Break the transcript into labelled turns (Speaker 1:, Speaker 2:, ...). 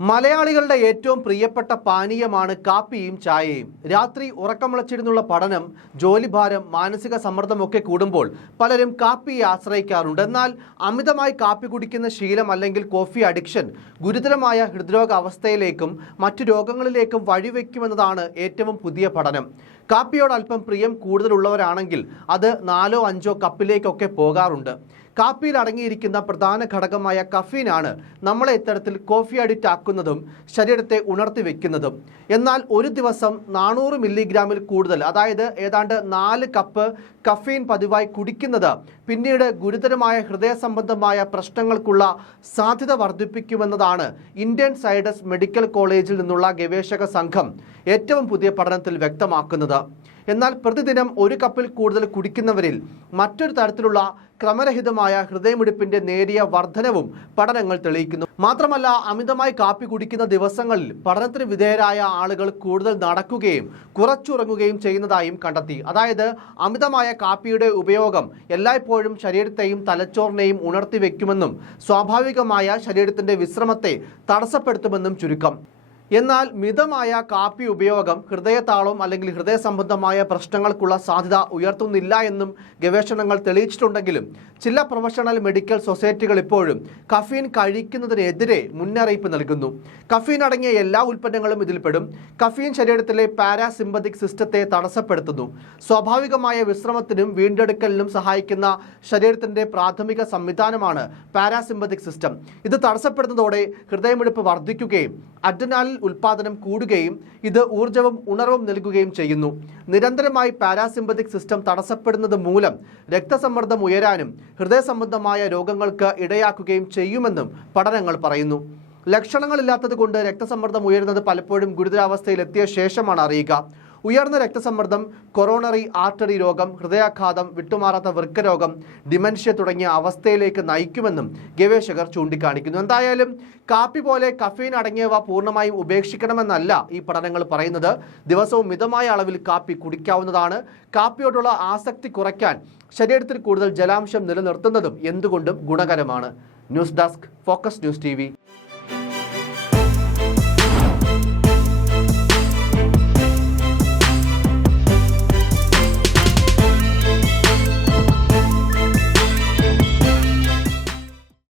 Speaker 1: മലയാളികളുടെ ഏറ്റവും പ്രിയപ്പെട്ട പാനീയമാണ് കാപ്പിയും ചായയും. രാത്രി ഉറക്കമുളച്ചിരുന്നുള്ള പഠനം ജോലിഭാരം മാനസിക സമ്മർദ്ദമൊക്കെ കൂടുമ്പോൾ പലരും കാപ്പിയെ ആശ്രയിക്കാറുണ്ട്. എന്നാൽ അമിതമായി കാപ്പി കുടിക്കുന്ന ശീലം അല്ലെങ്കിൽ കോഫി അഡിക്ഷൻ ഗുരുതരമായ ഹൃദ്രോഗ അവസ്ഥയിലേക്കും മറ്റു രോഗങ്ങളിലേക്കും വഴിവെക്കുമെന്നതാണ് ഏറ്റവും പുതിയ പഠനം. കാപ്പിയോട് അല്പം പ്രിയം കൂടുതലുള്ളവരാണെങ്കിൽ അത് നാലോ അഞ്ചോ കപ്പിലേക്കൊക്കെ പോകാറുണ്ട്. കാപ്പിയിൽ അടങ്ങിയിരിക്കുന്ന പ്രധാന ഘടകമായ കഫീനാണ് നമ്മളെ ഇത്തരത്തിൽ കോഫി അഡിക്റ്റ് ആക്കുന്നതും ശരീരത്തെ ഉണർത്തി വെക്കുന്നതും. എന്നാൽ ഒരു ദിവസം നാനൂറ് മില്ലിഗ്രാമിൽ കൂടുതൽ അതായത് ഏതാണ്ട് നാല് കപ്പ് കഫീൻ പതിവായി കുടിക്കുന്നത് പിന്നീട് ഗുരുതരമായ ഹൃദയ സംബന്ധമായ പ്രശ്നങ്ങൾക്കുള്ള സാധ്യത വർദ്ധിപ്പിക്കുമെന്നതാണ് ഇന്ത്യൻ സൈഡസ് മെഡിക്കൽ കോളേജിൽ നിന്നുള്ള ഗവേഷക സംഘം ഏറ്റവും പുതിയ പഠനത്തിൽ വ്യക്തമാക്കുന്നത്. എന്നാൽ പ്രതിദിനം ഒരു കപ്പിൽ കൂടുതൽ കുടിക്കുന്നവരിൽ മറ്റൊരു തരത്തിലുള്ള ക്രമരഹിതമായ ഹൃദയമിടിപ്പിന്റെ നേരിയ വർധനവും പഠനങ്ങൾ തെളിയിക്കുന്നു. മാത്രമല്ല അമിതമായി കാപ്പി കുടിക്കുന്ന ദിവസങ്ങളിൽ പഠനത്തിന് വിധേയരായ ആളുകൾ കൂടുതൽ നടക്കുകയും കുറച്ചുറങ്ങുകയും ചെയ്യുന്നതായും കണ്ടെത്തി. അതായത് അമിതമായ കാപ്പിയുടെ ഉപയോഗം എല്ലായ്പ്പോഴും ശരീരത്തെയും തലച്ചോറിനെയും ഉണർത്തി വെക്കുമെന്നും സ്വാഭാവികമായ ശരീരത്തിന്റെ വിശ്രമത്തെ തടസ്സപ്പെടുത്തുമെന്നും ചുരുക്കം. എന്നാൽ മിതമായ കാപ്പി ഉപയോഗം ഹൃദയതാളം അല്ലെങ്കിൽ ഹൃദയ സംബന്ധമായ പ്രശ്നങ്ങൾക്കുള്ള സാധ്യത ഉയർത്തുന്നില്ല എന്നും ഗവേഷണങ്ങൾ തെളിയിച്ചിട്ടുണ്ടെങ്കിലും ചില പ്രൊഫഷണൽ മെഡിക്കൽ സൊസൈറ്റികൾ ഇപ്പോഴും കഫീൻ കഴിക്കുന്നതിനെതിരെ മുന്നറിയിപ്പ് നൽകുന്നു. കഫീൻ അടങ്ങിയ എല്ലാ ഉൽപ്പന്നങ്ങളും ഇതിൽപ്പെടും. കഫീൻ ശരീരത്തിലെ പാരാസിമ്പതിക് സിസ്റ്റത്തെ തടസ്സപ്പെടുത്തുന്നു. സ്വാഭാവികമായ വിശ്രമത്തിനും വീണ്ടെടുക്കലിനും സഹായിക്കുന്ന ശരീരത്തിന്റെ പ്രാഥമിക സംവിധാനമാണ് പാരാസിമ്പതിക് സിസ്റ്റം. ഇത് തടസ്സപ്പെടുന്നതോടെ ഹൃദയമിടിപ്പ് വർദ്ധിക്കുകയും അഡ്രിനാലിൻ ഉൽപാദനം കൂടുകയും ഇത് ഊർജവും ഉണർവും നൽകുകയും ചെയ്യുന്നു. നിരന്തരമായി പാരാസിമ്പതിക് സിസ്റ്റം തടസ്സപ്പെടുന്നത് മൂലം രക്തസമ്മർദ്ദം ഉയരാനും ഹൃദയ സംബന്ധമായ രോഗങ്ങൾക്ക് ഇടയാക്കുകയും ചെയ്യുമെന്നും പഠനങ്ങൾ പറയുന്നു. ലക്ഷണങ്ങളില്ലാത്തത് കൊണ്ട് രക്തസമ്മർദ്ദം ഉയരുന്നത് പലപ്പോഴും ഗുരുതരാവസ്ഥയിൽ എത്തിയ ശേഷമാണ് അറിയുക. ഉയർന്ന രക്തസമ്മർദ്ദം കൊറോണറി ആർട്ടറി രോഗം ഹൃദയാഘാതം വിട്ടുമാറാത്ത വൃക്കരോഗം ഡിമൻഷ്യ തുടങ്ങിയ അവസ്ഥയിലേക്ക് നയിക്കുമെന്നും ഗവേഷകർ ചൂണ്ടിക്കാണിക്കുന്നു. എന്തായാലും കാപ്പി പോലെ കഫീൻ അടങ്ങിയവ പൂർണമായും ഉപേക്ഷിക്കണമെന്നല്ല ഈ പഠനങ്ങൾ പറയുന്നത്. ദിവസവും മിതമായ അളവിൽ കാപ്പി കുടിക്കാവുന്നതാണ്. കാപ്പിയോടുള്ള ആസക്തി കുറയ്ക്കാൻ ശരീരത്തിൽ കൂടുതൽ ജലാംശം നിലനിർത്തുന്നതും എന്തുകൊണ്ടും ഗുണകരമാണ്. News desk focus news T